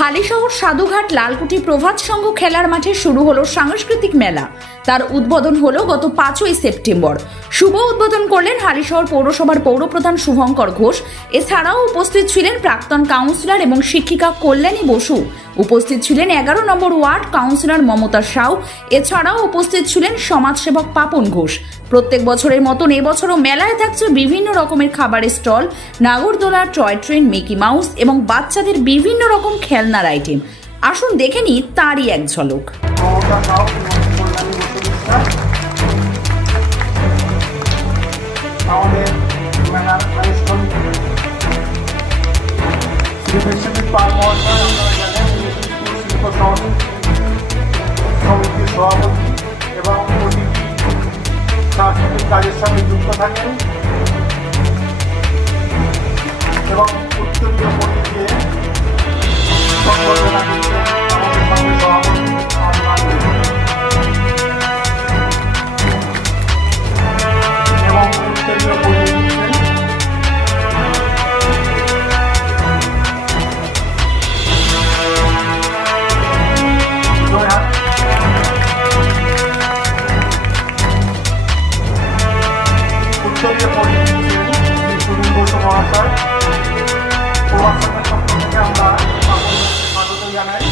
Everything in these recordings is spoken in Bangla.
হালিশহর সাধুঘাট লালকুটি প্রভাত সংঘ খেলার মাঠে শুরু হলো সাংস্কৃতিক মেলা। তার উদ্বোধন হলো গত পাঁচই সেপ্টেম্বর। শুভ উদ্বোধন করলেন হালিশহর পৌরসভার পৌরপ্রধান শুভঙ্কর ঘোষ। এছাড়াও উপস্থিত ছিলেন প্রাক্তন কাউন্সিলর এবং শিক্ষিকা কল্যাণী বসু। উপস্থিত ছিলেন এগারো নম্বর ওয়ার্ড কাউন্সিলর মমতা সাউ। এছাড়াও উপস্থিত ছিলেন সমাজসেবক পাপন ঘোষ। প্রত্যেক বছরের মতন এবছরও মেলায় থাকছে বিভিন্ন রকমের খাবারের স্টল নাগরদোলা টয় ট্রেন, মিকি মাউস এবং বাচ্চাদের বিভিন্ন রকম খেলনার আইটেম। আসুন দেখে নিই তারই এক ঝলক। সমিতির সভাপতি এবং প্রতিটি সাংস্কৃতিক কাজের সঙ্গে যুক্ত থাকেন। জানাই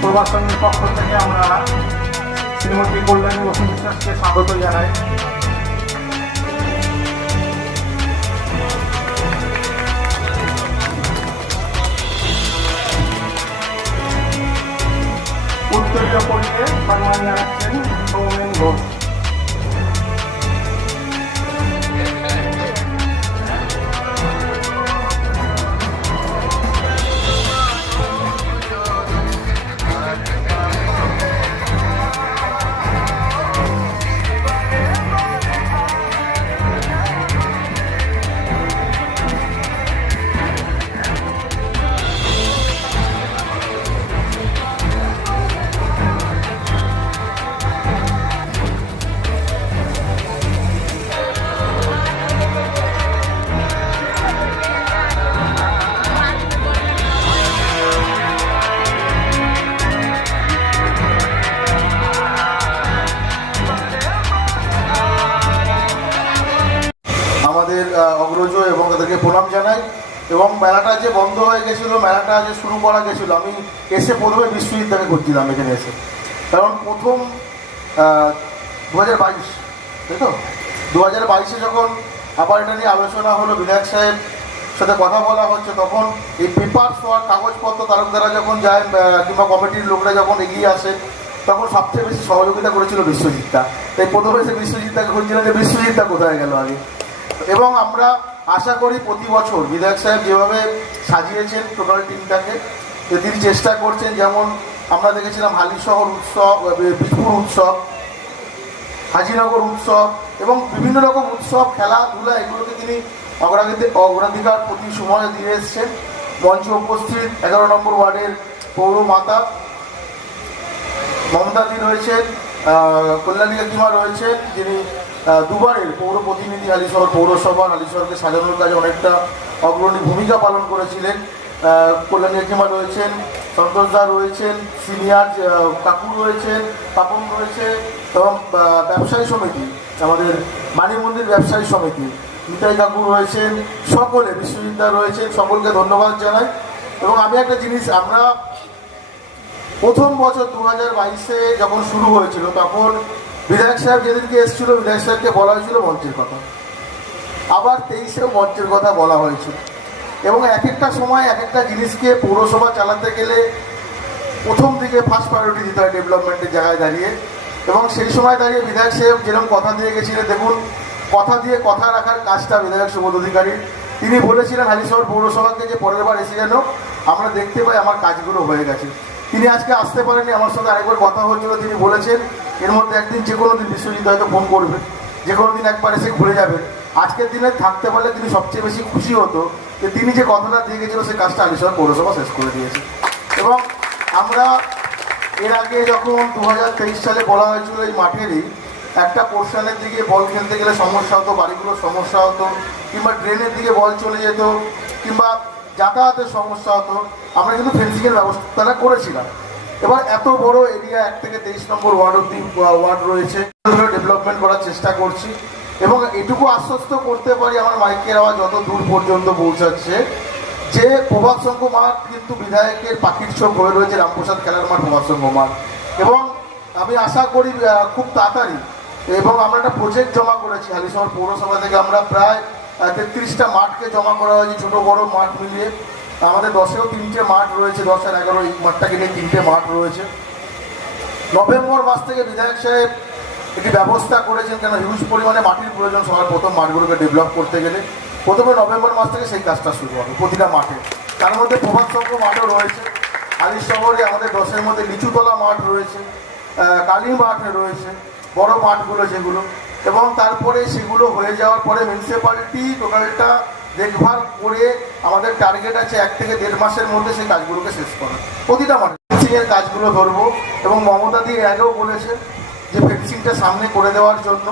প্রবাসনের পক্ষ থেকে আমরা শ্রীমতী কল্যাণী বসু বিশ্বাসকে স্বাগত জানাই। উত্তরীয় পরিচয় সম্মান জানাচ্ছেন সৌমেন ঘোষ। জানাই এবং মেলাটা যে বন্ধ হয়ে গেছিল, মেলাটা যে শুরু করা গেছিল, আমি এসে প্রথমে বিশ্বজিৎদাকে করছিলাম এখানে এসে। কারণ প্রথম দু হাজার বাইশ, তাই তো? দু হাজার বাইশে যখন আবার এটা নিয়ে আলোচনা হলো, বিধায়ক সাহেব সাথে কথা বলা হচ্ছে, তখন এই পেপার হওয়ার কাগজপত্র তারকদারা যখন যায় কিংবা কমিটির লোকরা যখন এগিয়ে আসে, তখন সবচেয়ে বেশি সহযোগিতা করেছিল বিশ্বজিৎটা তাই প্রথমে সে বিশ্বজিৎদাকে খুঁজছিলেন যে বিশ্বজিৎদা কোথায় গেল আগে। এবং আমরা আশা করি প্রতি বছর বিধায়ক সাহেব যেভাবে সাজিয়েছেন টোটাল টিমটাকে তিনি চেষ্টা করছেন যেমন আমরা দেখেছিলাম হালিশহর উৎসব বীজপুর উৎসব, হাজিনগর উৎসব এবং বিভিন্ন রকম উৎসব, খেলাধুলা, এগুলোকে তিনি অগ্রাধিকার অগ্রাধিকার প্রতি সময় দিয়ে এসছেন। মঞ্চে উপস্থিত এগারো নম্বর ওয়ার্ডের পৌর মাতা মমতাদি রয়েছেন। কল্যাণী কাকিমা রয়েছেন যিনি দুবারের পৌর প্রতিনিধি হালিশহর পৌরসভা হালিশহরকে সাজানোর কাজে অনেকটা অগ্রণী ভূমিকা পালন করেছিলেন। কল্যাণী কাকিমা রয়েছেন, সন্তোষ দা রয়েছেন, সিনিয়র কাকু রয়েছেন, পাপন রয়েছে এবং ব্যবসায়ী সমিতি, আমাদের মানি মন্দির ব্যবসায়ী সমিতি, নিতাই কাকু রয়েছেন, সকলে বিশ্ববিদ্যালয় রয়েছেন, সকলকে ধন্যবাদ জানাই। এবং আমি একটা জিনিস, আমরা প্রথম বছর দু হাজার বাইশে যখন শুরু হয়েছিল, তখন বিধায়ক সাহেব যেদিনকে এসেছিল, বিধায়ক সাহেবকে বলা হয়েছিল মঞ্চের কথা। আবার তেইশেও মঞ্চের কথা বলা হয়েছিল। এবং এক একটা সময় এক একটা জিনিসকে পৌরসভা চালাতে গেলে প্রথম দিকে ফার্স্ট প্রায়োরিটি দিতে হয় ডেভেলপমেন্টের জায়গায় দাঁড়িয়ে। এবং সেই সময় দাঁড়িয়ে বিধায়ক সাহেব যেরকম কথা দিয়ে গেছিলেন, দেখুন, কথা দিয়ে কথা রাখার কাজটা বিধায়ক সুবোধ অধিকারী তিনি বলেছিলেন, হালিশহর পৌরসভাকে যে পরের বার এসে যেন আমরা দেখতে পাই, আমার কাজগুলো হয়ে গেছে। তিনি আজকে আসতে পারেননি, আমার সঙ্গে আরেকবার কথা হয়েছিল, তিনি বলেছেন, এর মধ্যে একদিন যে কোনো দিন বিশ্বজিৎ হয়তো ফোন করবে, যে কোনো দিন একবার এসে ঘুরে যাবে। আজকের দিনে থাকতে পারলে তিনি সবচেয়ে বেশি খুশি হতো যে তিনি যে কথাটা দিয়ে গেছিল সেই কাজটা হালিশহর পৌরসভা শেষ করে দিয়েছে। এবং আমরা এর আগে যখন দু হাজার তেইশ সালে বলা হয়েছিল এই মাঠেরই, একটা পোর্শনের দিকে বল খেলতে গেলে সমস্যা হতো, বাড়িগুলোর সমস্যা হতো, কিংবা ড্রেনের দিকে বল চলে যেত, কিংবা যাতায়াতের সমস্যা হতো, আমরা কিন্তু ফেন্সিংয়ের ব্যবস্থাটা করেছিলাম। এবার এত বড় এরিয়া এক থেকে তেইশ নম্বর ওয়ার্ড অব্দি ওয়ার্ড রয়েছে। ডেভেলপমেন্ট করার চেষ্টা করছি। এবং এটুকু আশ্বস্ত করতে পারি আমার মাইকের আওয়াজ যত দূর পর্যন্ত পৌঁছাচ্ছে, যে প্রভাত সংঘ কিন্তু বিধায়কের পাখির চোখ হয়ে রয়েছে, রামপ্রসাদ খেলার মাঠ প্রভাত সংঘ মাঠ। এবং আমি আশা করি খুব তাড়াতাড়ি, এবং আমরা একটা প্রজেক্ট জমা করেছি, হালিশহর পৌরসভা থেকে আমরা প্রায় তেত্রিশটা মাঠকে জমা করা হয়েছে, ছোটো বড় মাঠ মিলিয়ে। আমাদের দশেও তিনটে মাঠ রয়েছে, দশ আর এগারো, এই মাঠটাকে নিয়ে তিনটে মাঠ রয়েছে। নভেম্বর মাস থেকে বিধায়ক সাহেব একটি ব্যবস্থা করেছেন কেন হিউজ পরিমাণে মাটির প্রয়োজন, সবার প্রথম মাঠগুলোকে ডেভেলপ করতে গেলে। প্রথমে নভেম্বর মাস থেকে সেই কাজটা শুরু হবে, প্রতিটা মাঠে। তার মধ্যে প্রভাত মাঠও রয়েছে আলির শহরে আমাদের দশের মধ্যে লিচুতলা মাঠ রয়েছে কালী মাঠ রয়েছে, বড় মাঠগুলো যেগুলো। এবং তারপরে সেগুলো হয়ে যাওয়ার পরে মিউনিসিপ্যালিটি টোটালটা দেখভাল করে আমাদের টার্গেট আছে এক থেকে দেড় মাসের মধ্যে সেই কাজগুলোকে শেষ করা প্রতিটা মাঠে ফেন্সিংয়ের কাজগুলো ধরবো এবং মমতা দি আগেও বলেছেন যে ফেন্সিংটা সামনে করে দেওয়ার জন্য।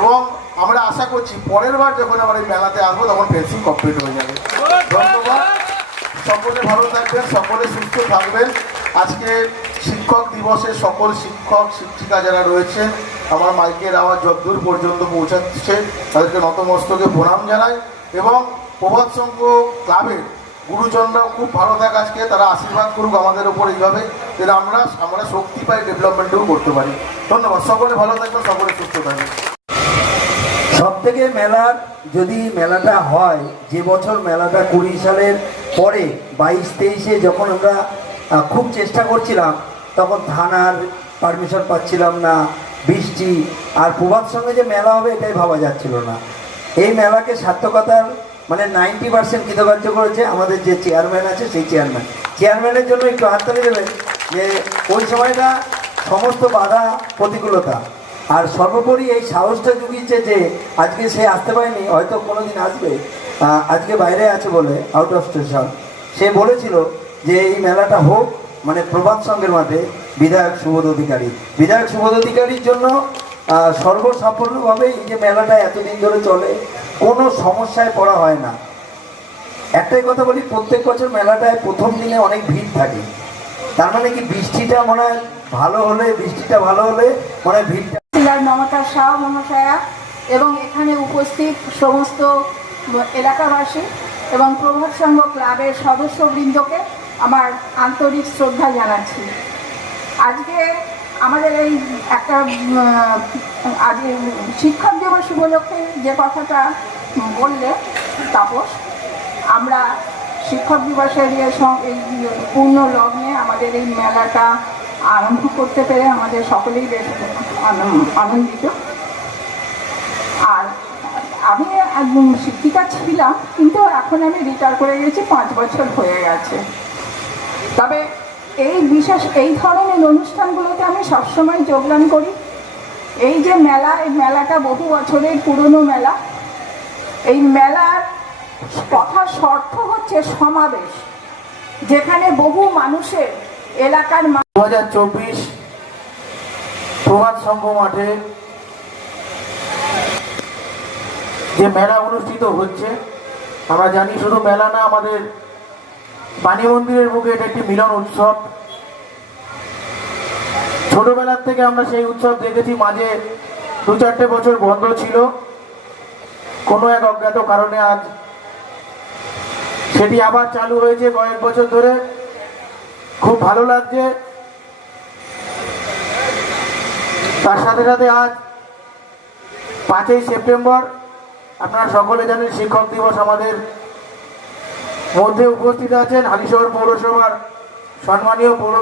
এবং আমরা আশা করছি পরের বার যখন আমরা এই মেলাতে আসব তখন ফেন্সিং কমপ্লিট হয়ে যাবে। সকলে ভালো থাকবেন, সকলে সুস্থ থাকবেন। আজকে শিক্ষক দিবসে সকল শিক্ষক, শিক্ষিকা যারা রয়েছেন আমার মাইকের আওয়াজ যতদূর পর্যন্ত পৌঁছাচ্ছে, তাদেরকে নতমস্তকে প্রণাম জানাই এবং প্রভাত সংঘ ক্লাবের গুরুজনরাও খুব ভালো থাক আজকে, তারা আশীর্বাদ করুক আমাদের উপর এইভাবে, যেন আমরা আমরা শক্তি পাই, ডেভেলপমেন্টও করতে পারি। ধন্যবাদ, সকলে ভালো থাকবেন, সকলে সুস্থ থাকবেন। সব থেকে মেলার যদি মেলাটা হয়, যে বছর মেলাটা কুড়ি সালের পরে, বাইশ তেইশে যখন আমরা খুব চেষ্টা করছিলাম, তখন থানার পারমিশন পাচ্ছিলাম না, বৃষ্টি আর প্রভাত সঙ্গে যে মেলা হবে এটাই ভাবা যাচ্ছিল না। এই মেলাকে সার্থকতার মানে নাইনটি পার্সেন্ট কৃতকার্য করেছে আমাদের যে চেয়ারম্যান আছে, সেই চেয়ারম্যান চেয়ারম্যানের জন্য একটু হাততালি দেবেন যে, ওই সময়টা সমস্ত বাধা, প্রতিকূলতা। আর সর্বোপরি এই সাহসটা জুগিয়েছে যে আজকে সে আসতে পারেনি, হয়তো কোনোদিন আসবে। আজকে বাইরে আছে বলে আউট অফ স্টেশন সে বলেছিল যে এই মেলাটা হোক মানে প্রভাত সঙ্গের মাঠে, বিধায়ক সুবোধ অধিকারী। বিধায়ক সুবোধ অধিকারীর জন্য সর্বসাফল্যভাবে এই যে মেলাটা এতদিন ধরে চলে, কোনো সমস্যায় পড়া হয় না। একটাই কথা বলি, প্রত্যেক বছর মেলাটায় প্রথম দিনে অনেক ভিড় থাকে। তার মানে কি বৃষ্টিটা মনে হয় ভালো হলে, বৃষ্টিটা ভালো হলে মনে হয় ভিড়টা কাউন্সিলর মমতা শাহ মহাশয়া এবং এখানে উপস্থিত সমস্ত এলাকাবাসী এবং প্রভাত সংঘ ক্লাবের সদস্যবৃন্দকে আমার আন্তরিক শ্রদ্ধা জানাচ্ছি। আজকে আমাদের এই একটা আজ শিক্ষক দিবস উপলক্ষে যে কথাটা বললে, তাপস, আমরা শিক্ষক দিবসের পূর্ণ লগ্নে আমাদের এই মেলাটা আরম্ভ করতে পেরে আমাদের সকলেই বেশ আনন্দিত। আর আমি একদম শিক্ষিকা ছিলাম, কিন্তু এখন আমি রিটায়ার করে গেছি, পাঁচ বছর হয়ে গেছে। তবে এই বিশেষ, এই ধরনের অনুষ্ঠানগুলোতে আমি সবসময় যোগদান করি। এই যে মেলা, এই মেলাটা বহু বছরের পুরনো মেলা। এই মেলার কথা শর্ত হচ্ছে সমাবেশ, যেখানে বহু মানুষের এলাকার দু হাজার চব্বিশ প্রভাত সংঘ মাঠে যে মেলা অনুষ্ঠিত হচ্ছে, আমরা জানি শুধু মেলা না, আমাদের বাণী মন্দিরের বুকে এটা একটি মিলন উৎসব। ছোটবেলার থেকে আমরা সেই উৎসব দেখেছি, মাঝে দু চারটে বছর বন্ধ ছিল। কোনো এক অজ্ঞাত কারণে আজ সেটি আবার চালু হয়েছে কয়েক বছর ধরে। খুব ভালো লাগছে। তার সাথে সাথে আজ পাঁচই সেপ্টেম্বর, আপনারা সকলে জানেন শিক্ষক দিবস আমাদের মধ্যে উপস্থিত আছেন। হালিশহর পৌরসভার সম্মানীয় পৌর